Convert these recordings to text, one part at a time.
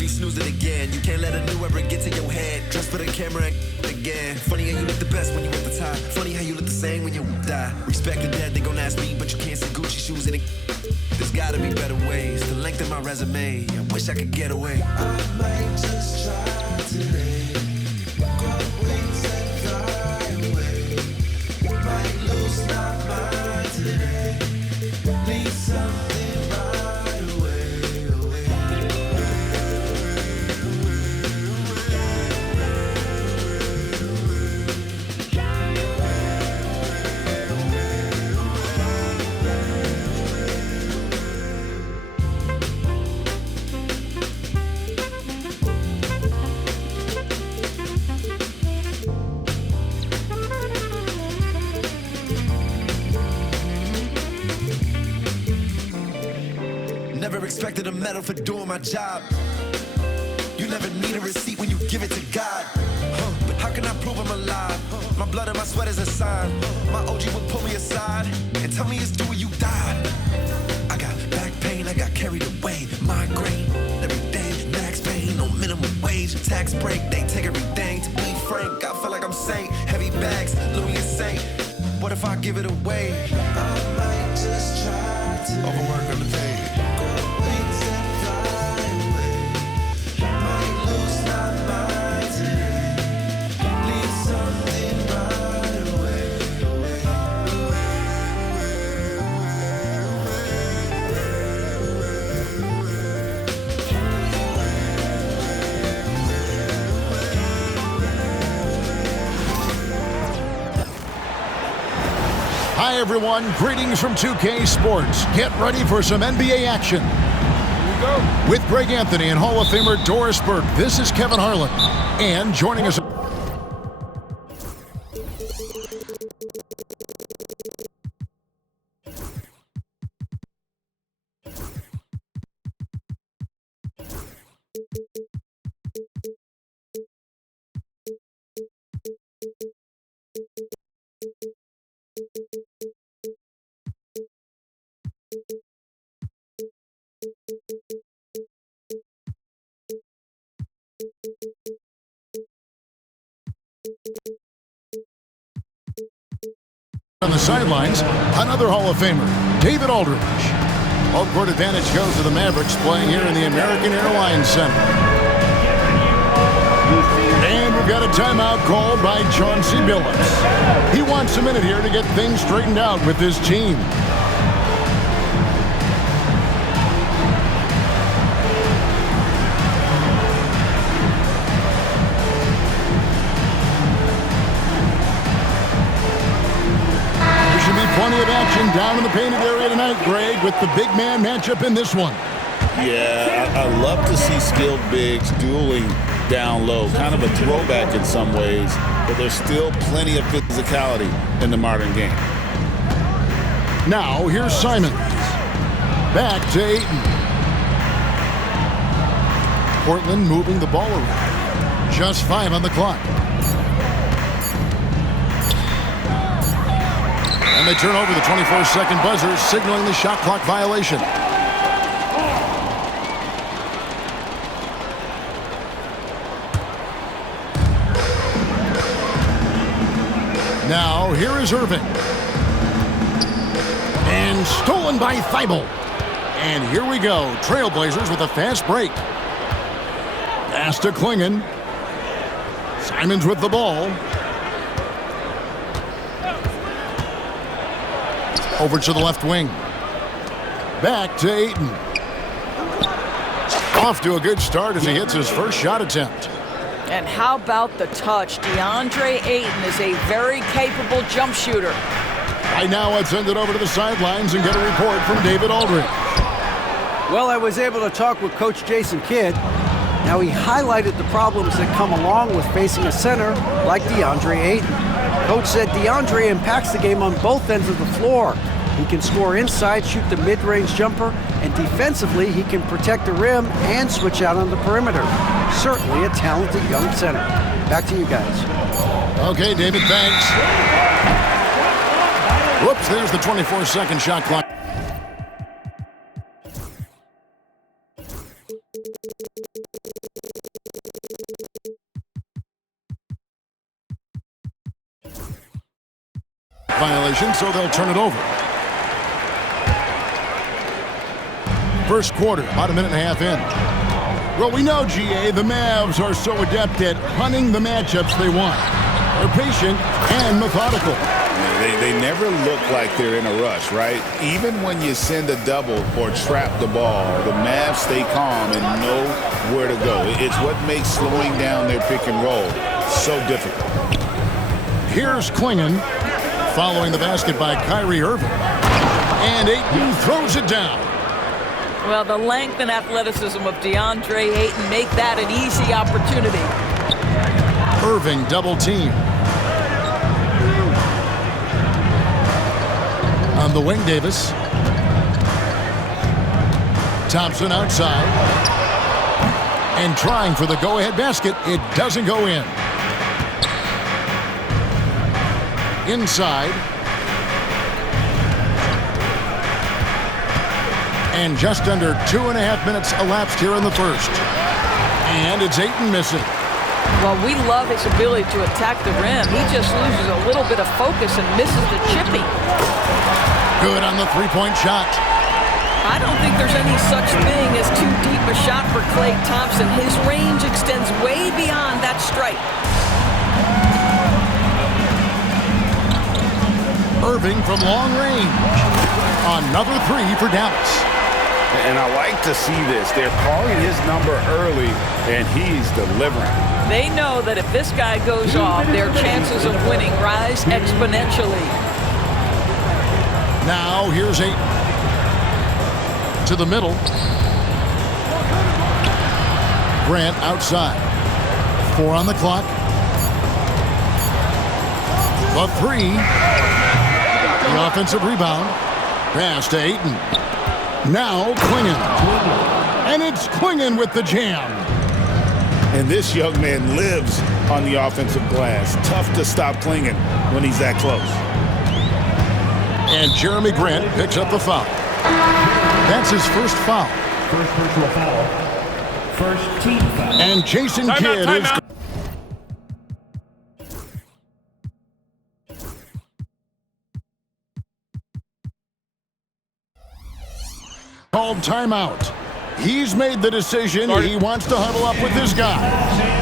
You snooze it again. You can't let a new ever get to your head. Dress for the camera again. Funny how you look the best when you at the top. Funny how you look the same when you die. Respect the dead, they gon' ask me, but you can't see Gucci shoes in it. There's gotta be better ways to lengthen my resume. I wish I could get away. I might just try today. Grow wings and fly away. Might lose my mind today. Need something right away. Never expected a medal for doing my job. You never need a receipt when you give it to God. But how can I prove I'm alive? My blood and my sweat is a sign. My OG would pull me aside and tell me it's due when you died. I got back pain, I got carried away. Migraine, every day, max pain, no minimum wage. Tax break, they take everything. To be frank, I feel like I'm saint. Heavy bags, Louis is saint. What if I give it away? I might just try to overwork on the page. Hi everyone, greetings from 2K Sports. Get ready for some NBA action. Here we go. With Greg Anthony and Hall of Famer Doris Burke, this is Kevin Harlan. And joining us on the sidelines, another Hall of Famer, David Aldridge. Home court advantage goes to the Mavericks, playing here in the American Airlines Center. And we've got a timeout called by Chauncey Billups. He wants a minute here to get things straightened out with his team. Plenty of action down in the painted area tonight, Greg, with the big man matchup in this one. Yeah, I love to see skilled bigs dueling down low. Kind of a throwback in some ways, but there's still plenty of physicality in the modern game. Now, here's Simons. Back to Ayton. Portland moving the ball around. Just 5 on the clock. And they turn over the 24-second buzzer, signaling the shot clock violation. Now, here is Irving. And stolen by Thibault. And here we go. Trailblazers with a fast break. Pass to Klingon. Simons with the ball. Over to the left wing. Back to Ayton. Off to a good start as he hits his first shot attempt. And how about the touch? DeAndre Ayton is a very capable jump shooter. Right now, let's send it over to the sidelines and get a report from David Aldridge. Well, I was able to talk with Coach Jason Kidd. Now, he highlighted the problems that come along with facing a center like DeAndre Ayton. Coach said DeAndre impacts the game on both ends of the floor. He can score inside, shoot the mid-range jumper, and defensively, he can protect the rim and switch out on the perimeter. Certainly a talented young center. Back to you guys. Okay, David, thanks. Whoops, there's the 24-second shot clock. violation, so they'll turn it over. First quarter, about a minute and a half in. Well, we know, GA, the Mavs are so adept at hunting the matchups they want. They're patient and methodical. They never look like they're in a rush, right? Even when you send a double or trap the ball, the Mavs stay calm and know where to go. It's what makes slowing down their pick and roll so difficult. Here's Klingon following the basket by Kyrie Irving. And Ayton throws it down. Well, the length and athleticism of DeAndre Ayton make that an easy opportunity. Irving double team. On the wing, Davis. Thompson outside. And trying for the go-ahead basket. It doesn't go in. Inside. And just under 2.5 minutes elapsed here in the first. And it's Ayton missing. Well, we love his ability to attack the rim. He just loses a little bit of focus and misses the chippy. Good on the three-point shot. I don't think there's any such thing as too deep a shot for Klay Thompson. His range extends way beyond that strike. Irving from long range. Another three for Dallas. And I like to see this. They're calling his number early, and he's delivering. They know that if this guy goes off, their chances of winning rise exponentially. Now here's Ayton. To the middle. Grant outside. 4 on the clock. The three. The offensive rebound. Pass to Ayton. Now Klingon. And it's Klingon with the jam. And this young man lives on the offensive glass. Tough to stop Klingon when he's that close. And Jeremy Grant picks up the foul. That's his first foul. First personal foul. First team foul. And Jason Kidd is called timeout. He's made the decision. He wants to huddle up with this guy.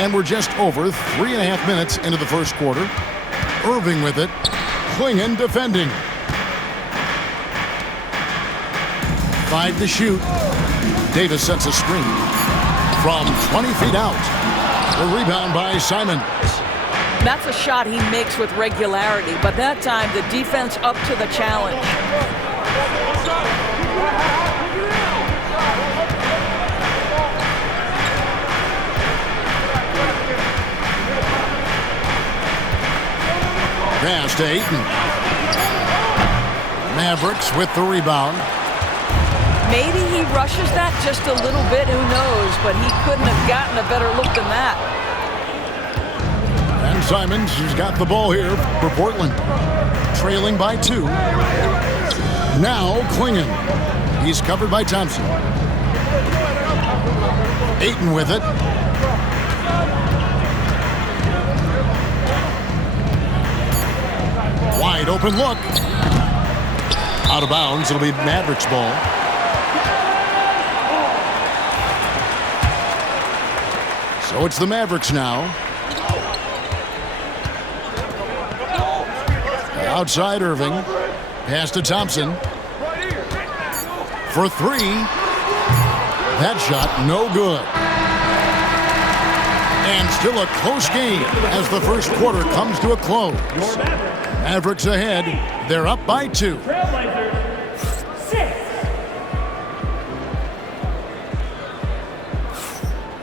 And we're just over 3.5 minutes into the first quarter. Irving with it. Klingon defending. 5 to shoot. Davis sets a screen. From 20 feet out. The rebound by Simons. That's a shot he makes with regularity, but that time the defense up to the challenge. Pass to Ayton. Mavericks with the rebound. Maybe he rushes that just a little bit, who knows, but he couldn't have gotten a better look than that. And Simons has got the ball here for Portland. Trailing by 2. Now Klingon. He's covered by Thompson. Ayton with it. Wide open look. Out of bounds. It'll be Mavericks ball. So it's the Mavericks now. Outside Irving. Pass to Thompson. For 3. That shot no good. And still a close game as the first quarter comes to a close. Mavericks ahead. They're up by 2.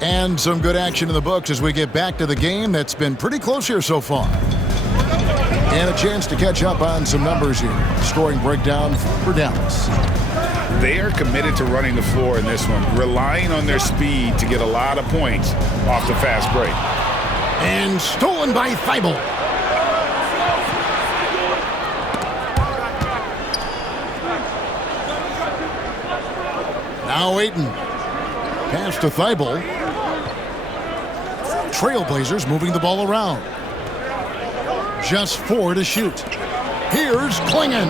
And some good action in the books as we get back to the game that's been pretty close here so far. And a chance to catch up on some numbers here. Scoring breakdown for Dallas. They are committed to running the floor in this one, relying on their speed to get a lot of points off the fast break. And stolen by Thibault. Now Ayton. Pass to Thibault. Trailblazers moving the ball around. Just 4 to shoot. Here's Klingon.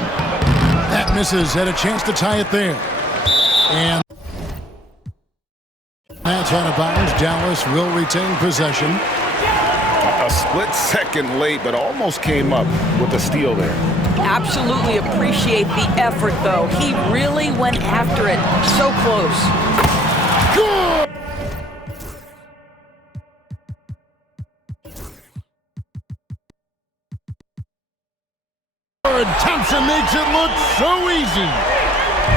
That misses. Had a chance to tie it there. And that's out of bounds. Dallas will retain possession. A split second late, but almost came up with a steal there. Absolutely appreciate the effort, though. He really went after it. So close. Good! Thompson makes it look so easy.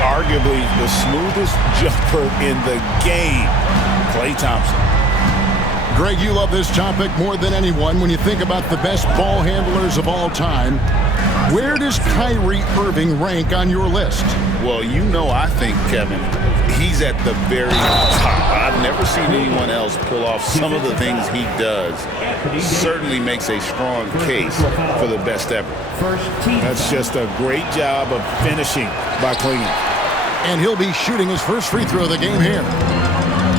Arguably the smoothest jumper in the game, Klay Thompson. Greg, you love this topic more than anyone when you think about the best ball handlers of all time. Where does Kyrie Irving rank on your list? Well, you know, I think, Kevin, he's at the very top. I've never seen anyone else pull off some of the things he does. Certainly makes a strong case for the best ever. That's just a great job of finishing by Klingon. And he'll be shooting his first free throw of the game here.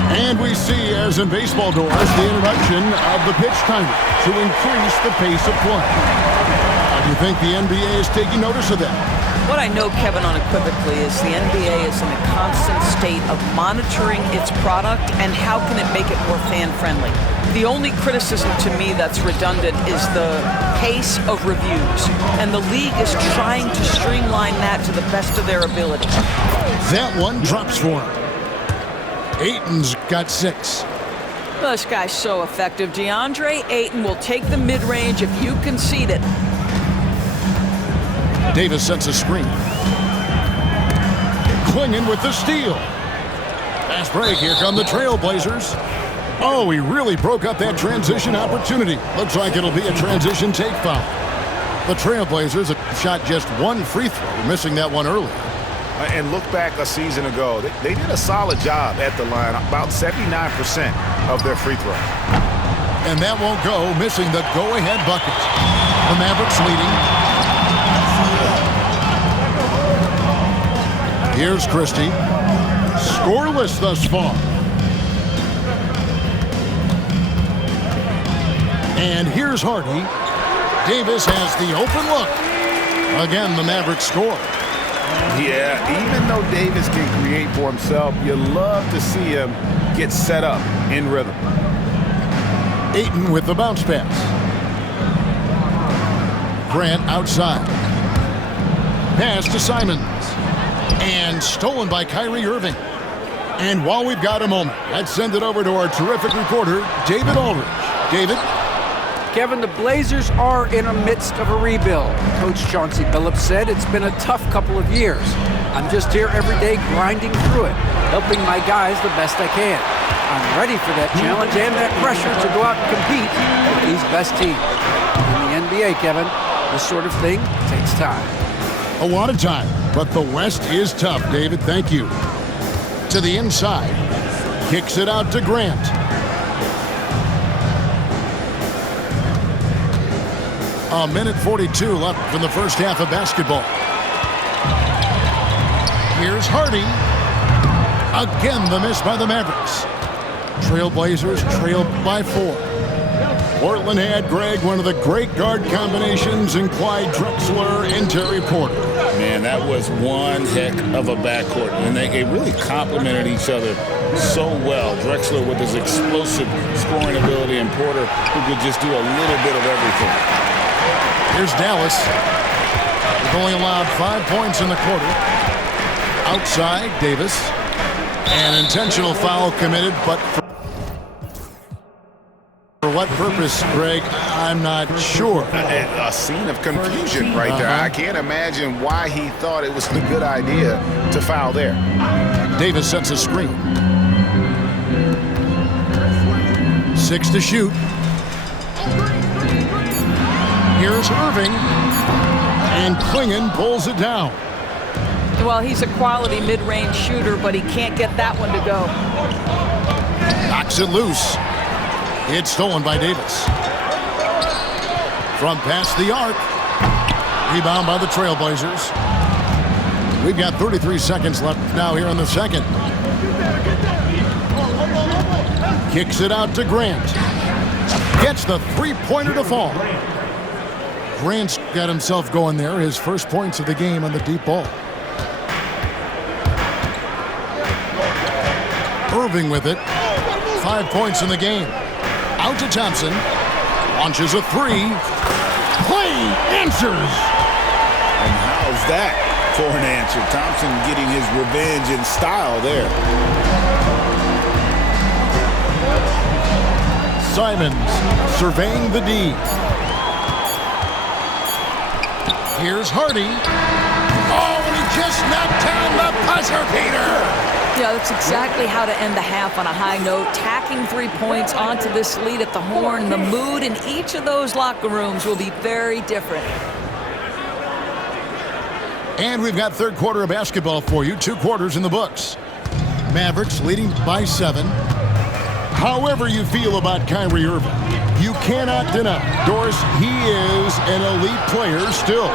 And we see, as in baseball doors, the introduction of the pitch timer to increase the pace of play. How do you think the NBA is taking notice of that? What I know, Kevin, unequivocally is the NBA is in a constant state of monitoring its product and how can it make it more fan-friendly. The only criticism to me that's redundant is the pace of reviews, and the league is trying to streamline that to the best of their ability. That one drops for him. Ayton's got 6. This guy's so effective. DeAndre Ayton will take the mid-range if you concede it. Davis sets a screen. Klingon with the steal. Fast break. Here come the Trailblazers. Oh, he really broke up that transition opportunity. Looks like it'll be a transition take foul. The Trailblazers have shot just 1 free throw, missing that one earlier. And look back a season ago, they did a solid job at the line, about 79% of their free throw. And that won't go, missing the go-ahead bucket. The Mavericks leading. Here's Christie. Scoreless thus far. And here's Hardy. Davis has the open look. Again, the Mavericks score. Yeah, even though Davis can create for himself, you love to see him get set up in rhythm. Ayton with the bounce pass. Grant outside. Pass to Simons. And stolen by Kyrie Irving. And while we've got a moment, let's send it over to our terrific reporter, David Aldridge. David? Kevin, the Blazers are in the midst of a rebuild. Coach Chauncey Billups said it's been a tough couple of years. I'm just here every day grinding through it, helping my guys the best I can. I'm ready for that challenge and that pressure to go out and compete with these best teams. In the NBA, Kevin, this sort of thing takes time. A lot of time, but the West is tough, David. Thank you. To the inside. Kicks it out to Grant. A minute 42 left in the first half of basketball. Here's Hardy. Again, the miss by the Mavericks. Trailblazers trailed by 4. Portland had, Greg, one of the great guard combinations in Clyde Drexler and Terry Porter. Man, that was one heck of a backcourt, and they really complemented each other so well. Drexler with his explosive scoring ability, and Porter who could just do a little bit of everything. Here's Dallas. They've only allowed 5 points in the quarter. Outside, Davis. An intentional foul committed, but for what purpose, Greg, I'm not sure. A scene of confusion right there. I can't imagine why he thought it was a good idea to foul there. Davis sets a screen. 6 to shoot. Here's Irving. And Klingon pulls it down. Well, he's a quality mid-range shooter, but he can't get that one to go. Knocks it loose. It's stolen by Davis. From past the arc. Rebound by the Trailblazers. We've got 33 seconds left now here in the second. Kicks it out to Grant. Gets the three-pointer to fall. Grant's got himself going there. His first points of the game on the deep ball. Irving with it. 5 points in the game. Out to Thompson. Launches a three. Clay answers. And how's that for an answer? Thompson getting his revenge in style there. Simons surveying the D. Here's Hardy. Oh, and he just knocked down the buzzer beater. Yeah, that's exactly how to end the half on a high note. Tacking 3 points onto this lead at the Horn. The mood in each of those locker rooms will be very different. And we've got third quarter of basketball for you. 2 quarters in the books. Mavericks leading by 7. However you feel about Kyrie Irving, you cannot deny, Doris, he is an elite player still.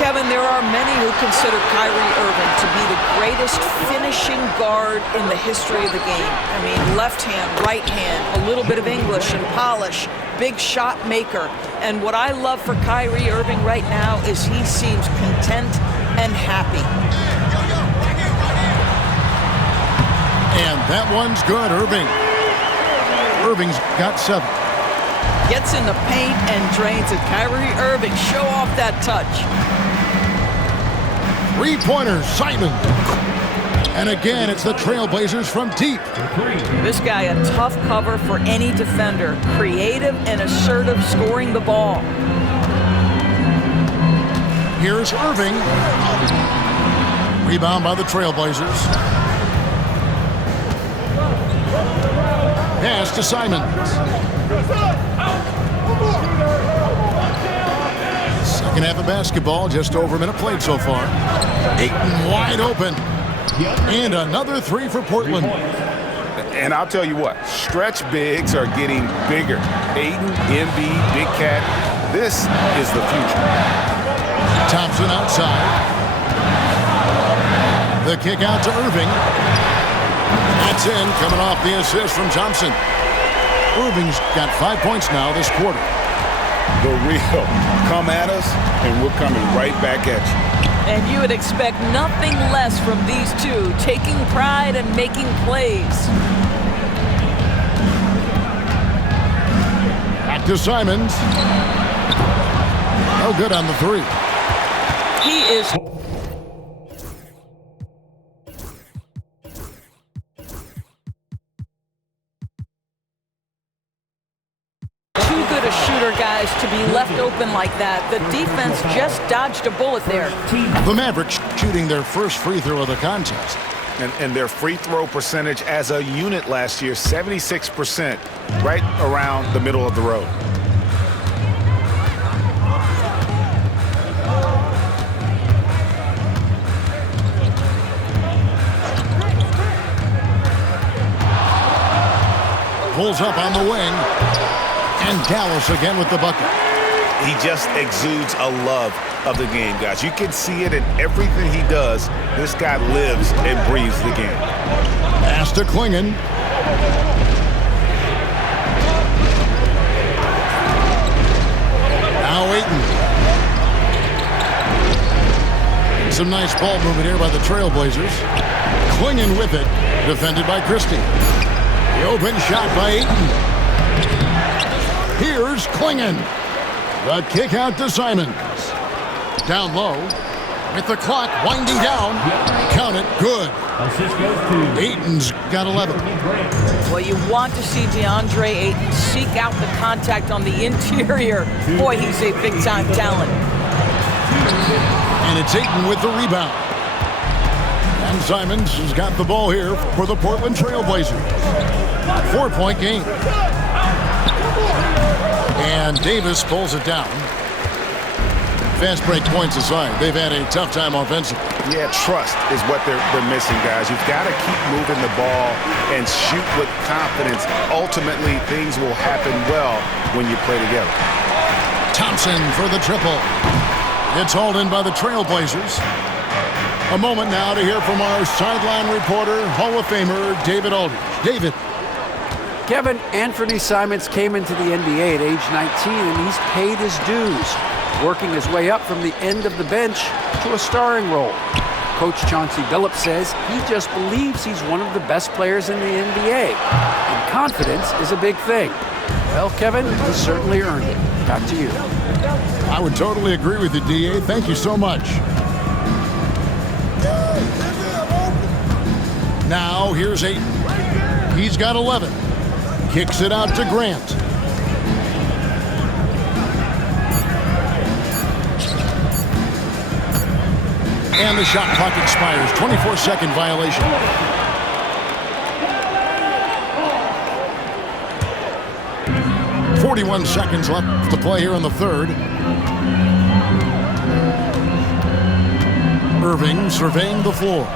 Kevin, there are many who consider Kyrie Irving to be the greatest finishing guard in the history of the game. I mean, left hand, right hand, a little bit of English and polish, big shot maker. And what I love for Kyrie Irving right now is he seems content and happy. And that one's good, Irving. Irving's got 7. Gets in the paint and drains it. Kyrie Irving, show off that touch. 3-pointers, Simon. And again, it's the Trailblazers from deep. This guy, a tough cover for any defender. Creative and assertive scoring the ball. Here's Irving. Rebound by the Trailblazers. Pass to Simons. Second half of basketball, just over a minute played so far. Ayton wide open. And another 3 for Portland. And I'll tell you what, stretch bigs are getting bigger. Ayton, Embiid, Big Cat, this is the future. Thompson outside. The kick out to Irving. That's in, coming off the assist from Thompson. Irving's got 5 points now this quarter. The real come at us, and we're coming right back at you. And you would expect nothing less from these two, taking pride and making plays. Back to Simons. No good on the 3. He is... guys to be left open like that. The defense just dodged a bullet there. The Mavericks shooting their first free throw of the contest. And their free throw percentage as a unit last year, 76%, right around the middle of the road. Pulls up on the wing. And Dallas again with the bucket. He just exudes a love of the game, guys. You can see it in everything he does. This guy lives and breathes the game. Pass to Klingon. Now Ayton. Some nice ball movement here by the Trailblazers. Klingon with it. Defended by Christie. The open shot by Ayton. Here's Klingon. The kick out to Simons. Down low. With the clock winding down. Count it. Good. Ayton's got 11. Well, you want to see DeAndre Ayton seek out the contact on the interior. Boy, he's a big-time talent. And it's Ayton with the rebound. And Simons has got the ball here for the Portland Trailblazers. 4-point game. And Davis pulls it down. Fast break points aside, they've had a tough time offensively. Yeah, trust is what they're missing, guys. You've got to keep moving the ball and shoot with confidence. Ultimately, things will happen well when you play together. Thompson for the triple. It's hauled in by the Trailblazers. A moment now to hear from our sideline reporter, Hall of Famer David Aldridge. David. Kevin, Anthony Simons came into the NBA at age 19, and he's paid his dues, working his way up from the end of the bench to a starring role. Coach Chauncey Billups says he just believes he's one of the best players in the NBA, and confidence is a big thing. Well, Kevin, he certainly earned it. Back to you. I would totally agree with you, D.A. Thank you so much. Now, here's Ayton. He's got 11. Kicks it out to Grant. And the shot clock expires. 24-second violation. .41 seconds left to play here in the third. Irving surveying the floor.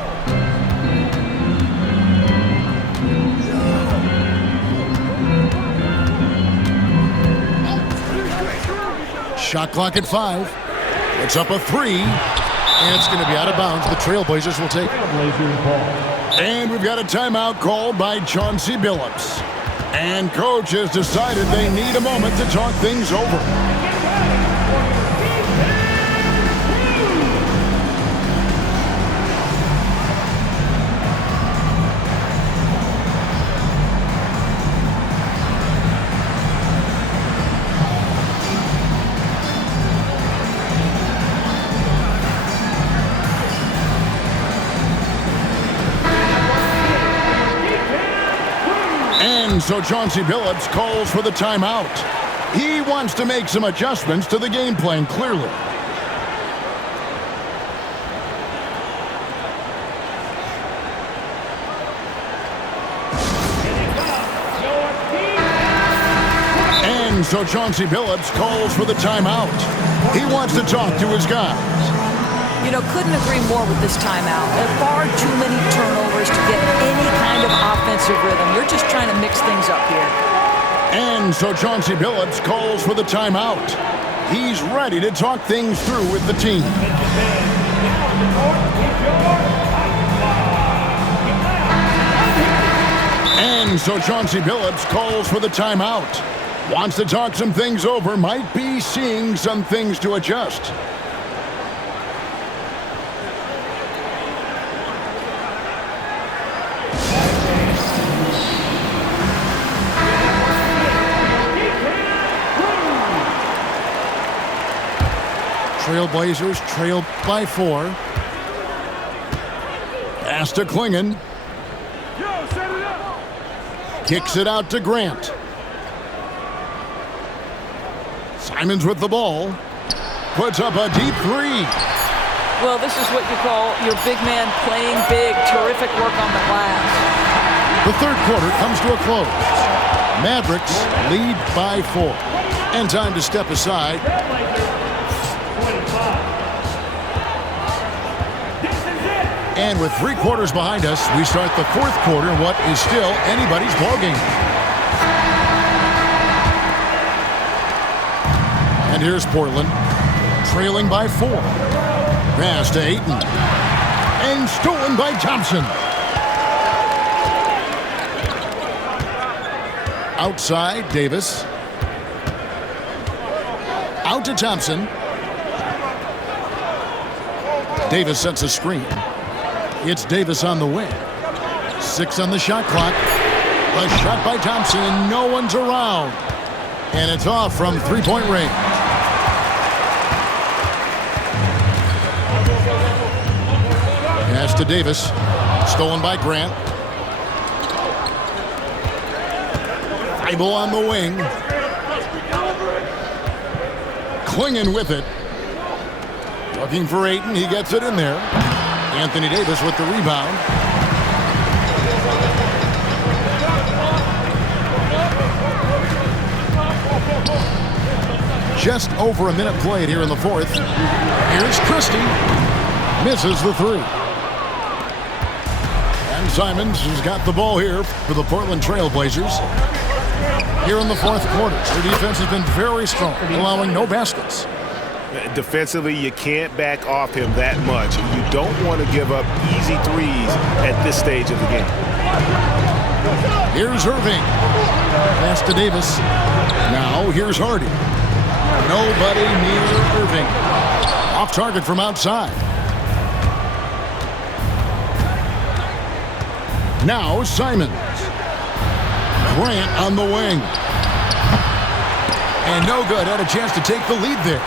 Shot clock at 5. It's up a 3. And it's going to be out of bounds. The Trailblazers will take it. And we've got a timeout called by Chauncey Billups. And coach has decided they need a moment to talk things over. So Chauncey Billups calls for the timeout. He wants to make some adjustments to the game plan, clearly. And so Chauncey Billups calls for the timeout. He wants to talk to his guys. You know, couldn't agree more with this timeout. There are far too many turnovers to get any kind of offensive rhythm. You're just trying to mix things up here. And so Chauncey Billups calls for the timeout. He's ready to talk things through with the team. And so Chauncey Billups calls for the timeout. Wants to talk some things over, might be seeing some things to adjust. Trailblazers trail by 4. Pass to Klingon. Kicks it out to Grant. Simons with the ball. Puts up a deep 3. Well, this is what you call your big man playing big. Terrific work on the glass. The third quarter comes to a close. Mavericks lead by 4. And time to step aside. And with 3 quarters behind us, we start the fourth quarter in what is still anybody's ballgame. And here's Portland, trailing by 4. Pass to Ayton. And stolen by Thompson. Outside, Davis. Out to Thompson. Davis sets a screen. It's Davis on the wing. 6 on the shot clock. A shot by Thompson, and no one's around. And it's off from three-point range. Pass to Davis. Stolen by Grant. Thibault on the wing. Klingon with it. Looking for Ayton. He gets it in there. Anthony Davis with the rebound. Just over a minute played here in the fourth. Here's Christie. Misses the three. And Simons has got the ball here for the Portland Trail Blazers. Here in the fourth quarter, their defense has been very strong, allowing no baskets. Defensively, you can't back off him that much. You don't want to give up easy threes at this stage of the game. Here's Irving. Pass to Davis. Now here's Hardy. Nobody near Irving. Off target from outside. Now Simons. Grant on the wing. And no good. Had a chance to take the lead there.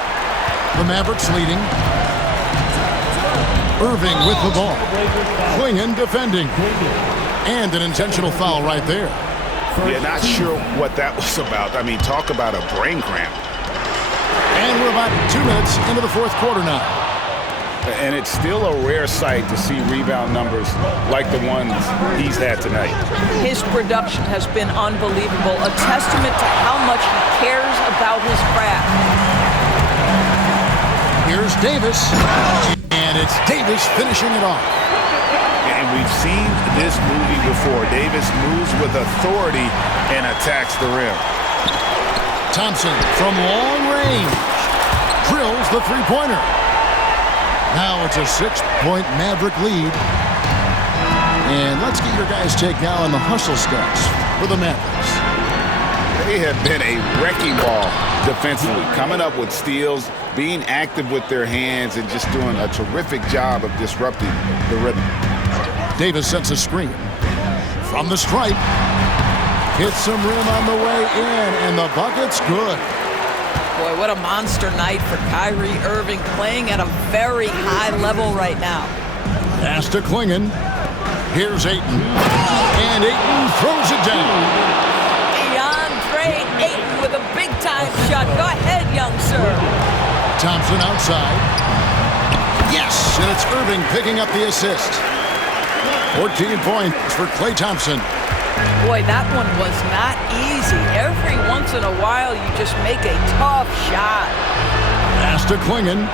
The Mavericks leading. Irving with the ball. Clingan defending. And an intentional foul right there. Yeah, not sure what that was about. I mean, talk about a brain cramp. And we're about 2 minutes into the fourth quarter now. And it's still a rare sight to see rebound numbers like the ones he's had tonight. His production has been unbelievable, a testament to how much he cares about his craft. Here's Davis, and it's Davis finishing it off. And we've seen this movie before. Davis moves with authority and attacks the rim. Thompson from long range drills the three-pointer. Now it's a 6-point Maverick lead. And let's get your guys' take now on the hustle stats for the Mavericks. They have been a wrecking ball defensively, coming up with steals, being active with their hands, and just doing a terrific job of disrupting the rhythm. Davis sets a screen. From the stripe. Hits some rim on the way in, and the bucket's good. Boy, what a monster night for Kyrie Irving, playing at a very high level right now. Pass to Clingan. Here's Ayton. And Ayton throws it down. DeAndre Ayton with a big-time shot. Go ahead, young sir. Thompson outside. Yes, and it's Irving picking up the assist. 14 points for Klay Thompson. Boy, that one was not easy. Every once in a while, you just make a tough shot. Pass to Clingan.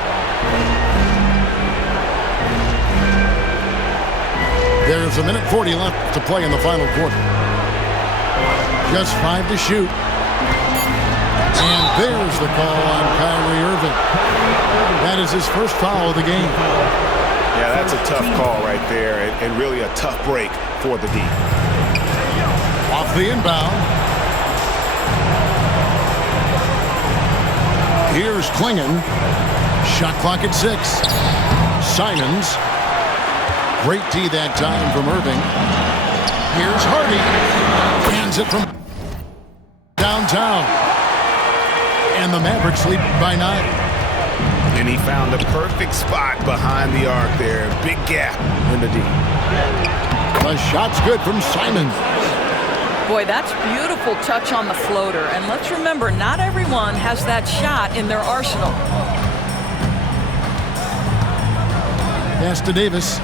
There's a minute 40 left to play in the final quarter. Just 5 to shoot. And there's the call on Kyrie Irving. That is his first foul of the game. Yeah, that's a tough call right there, and really a tough break for the D. Off the inbound. Here's Clingan. Shot clock at 6. Simons. Great D that time from Irving. Here's Hardy. Hands it from downtown. And the Mavericks lead by 9. And he found the perfect spot behind the arc there. Big gap in the D. The shot's good from Simons. Boy, that's beautiful touch on the floater. And let's remember, not everyone has that shot in their arsenal. Pass to Davis.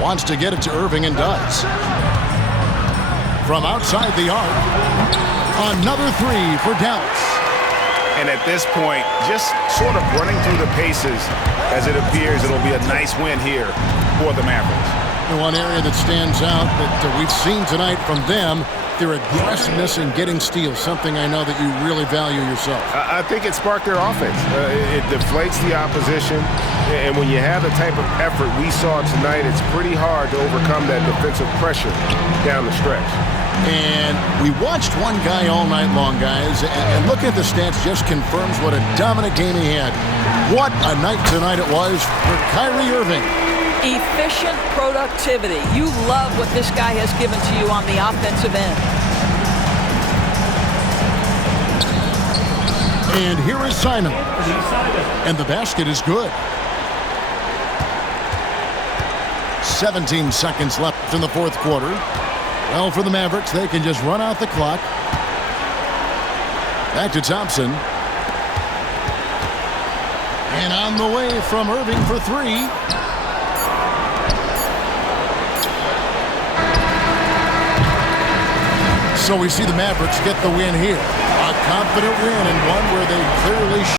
Wants to get it to Irving and does. From outside the arc. Another three for Dallas. And at this point, just sort of running through the paces as it appears it'll be a nice win here for the Mavericks. The one area that stands out that we've seen tonight from them, their aggressiveness in getting steals, something I know that you really value yourself. I think it sparked their offense. It deflates the opposition, and when you have the type of effort we saw tonight, it's pretty hard to overcome that defensive pressure down the stretch. And we watched one guy all night long, guys, and looking at the stats just confirms what a dominant game he had. What a night tonight it was for Kyrie Irving. Efficient productivity. You love what this guy has given to you on the offensive end. And here is Simon. And the basket is good. 17 seconds left in the fourth quarter. Well, for the Mavericks, they can just run out the clock. Back to Thompson. And on the way from Irving for 3. So we see the Mavericks get the win here. A confident win and one where they clearly